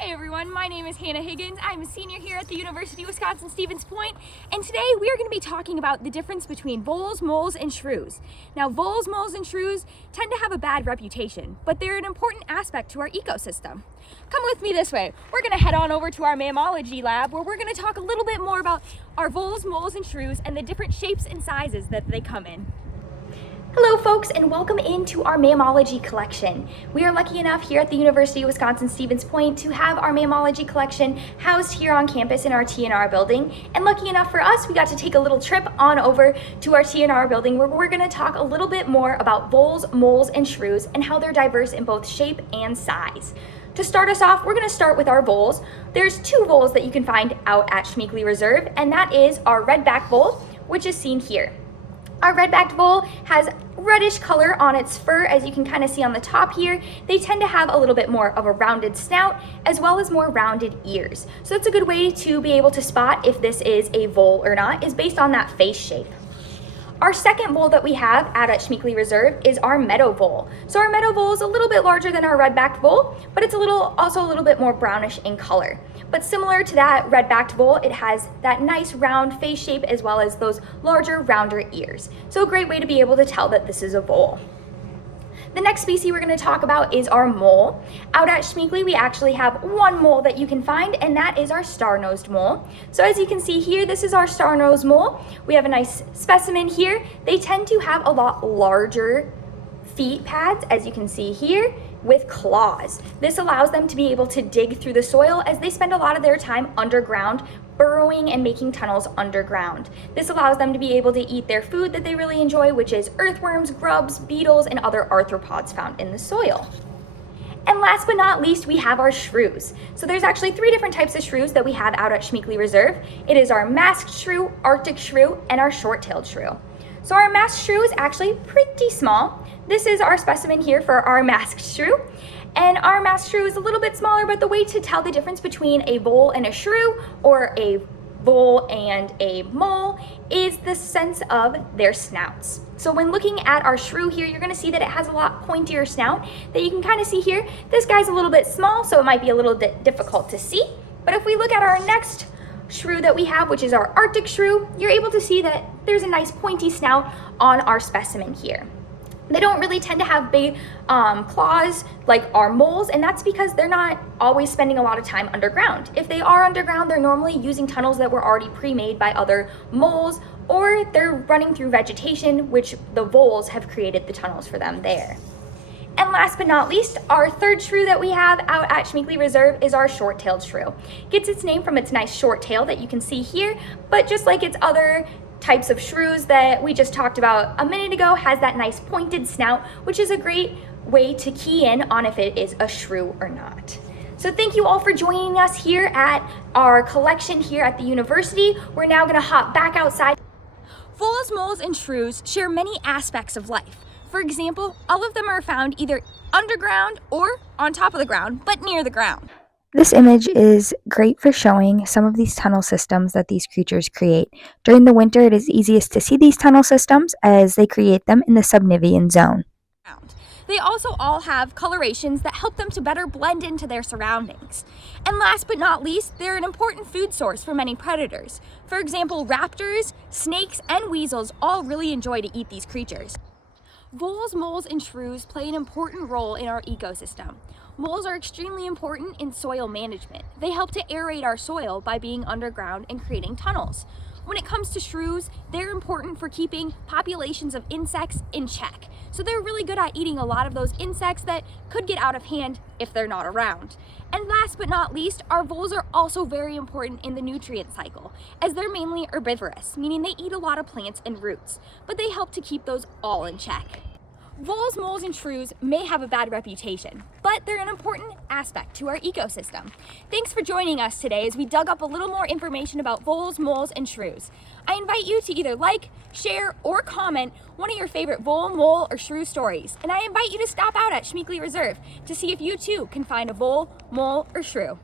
Hey everyone, my name is Hannah Higgins. I'm a senior here at the University of Wisconsin-Stevens Point, and today we are going to be talking about the difference between voles, moles, and shrews. Now, voles, moles, and shrews tend to have a bad reputation, but they're an important aspect to our ecosystem. Come with me this way. We're going to head on over to our mammalogy lab where we're going to talk a little bit more about our voles, moles, and shrews and the different shapes and sizes that they come in. Hello folks, and welcome into our mammalogy collection. We are lucky enough here at the University of Wisconsin-Stevens Point to have our mammalogy collection housed here on campus in our T&R building. And lucky enough for us, we got to take a little trip on over to our T&R building where we're going to talk a little bit more about voles, moles, and shrews and how they're diverse in both shape and size. To start us off, we're going to start with our voles. There's two voles that you can find out at Schmeeckle Reserve, and that is our redback vole, which is seen here. Our red-backed vole has reddish color on its fur, as you can kind of see on the top here. They tend to have a little bit more of a rounded snout as well as more rounded ears. So that's a good way to be able to spot if this is a vole or not, is based on that face shape. Our second vole that we have out at Schmeeckle Reserve is our meadow vole. So our meadow vole is a little bit larger than our red-backed vole, but it's also a little bit more brownish in color. But similar to that red-backed vole, it has that nice round face shape as well as those larger, rounder ears. So a great way to be able to tell that this is a vole. The next species we're going to talk about is our mole. Out at Schmeeckle, we actually have one mole that you can find, and that is our star-nosed mole. So as you can see here, this is our star-nosed mole. We have a nice specimen here. They tend to have a lot larger feet pads, as you can see here, with claws. This allows them to be able to dig through the soil as they spend a lot of their time underground, burrowing and making tunnels underground. This allows them to be able to eat their food that they really enjoy, which is earthworms, grubs, beetles, and other arthropods found in the soil. And last but not least, we have our shrews. So there's actually three different types of shrews that we have out at Schmeeckle Reserve. It is our masked shrew, Arctic shrew, and our short-tailed shrew. So our masked shrew is actually pretty small. This is our specimen here for our masked shrew. And our masked shrew is a little bit smaller, but the way to tell the difference between a vole and a shrew, or a vole and a mole, is the sense of their snouts. So when looking at our shrew here, you're going to see that it has a lot pointier snout that you can kind of see here. This guy's a little bit small, so it might be a little bit difficult to see. But if we look at our next shrew that we have, which is our Arctic shrew, you're able to see that there's a nice pointy snout on our specimen here. They don't really tend to have big claws like our moles, and that's because they're not always spending a lot of time underground. If they are underground, they're normally using tunnels that were already pre-made by other moles, or they're running through vegetation, which the voles have created the tunnels for them there. And last but not least, our third shrew that we have out at Schmeeckle Reserve is our short-tailed shrew. Gets its name from its nice short tail that you can see here, but just like its other types of shrews that we just talked about a minute ago, has that nice pointed snout, which is a great way to key in on if it is a shrew or not. So thank you all for joining us here at our collection here at the university. We're now going to hop back outside. Voles, moles, and shrews share many aspects of life. For example, all of them are found either underground or on top of the ground, but near the ground. This image is great for showing some of these tunnel systems that these creatures create. During the winter, it is easiest to see these tunnel systems as they create them in the subnivean zone. They also all have colorations that help them to better blend into their surroundings. And last but not least, they're an important food source for many predators. For example, raptors, snakes, and weasels all really enjoy to eat these creatures. Voles, moles, and shrews play an important role in our ecosystem. Moles are extremely important in soil management. They help to aerate our soil by being underground and creating tunnels. When it comes to shrews, they're important for keeping populations of insects in check. So they're really good at eating a lot of those insects that could get out of hand if they're not around. And last but not least, our voles are also very important in the nutrient cycle, as they're mainly herbivorous, meaning they eat a lot of plants and roots, but they help to keep those all in check. Voles, moles, and shrews may have a bad reputation, but they're an important aspect to our ecosystem. Thanks for joining us today as we dug up a little more information about voles, moles, and shrews. I invite you to either like, share, or comment one of your favorite vole, mole, or shrew stories. And I invite you to stop out at Schmeeckle Reserve to see if you too can find a vole, mole, or shrew.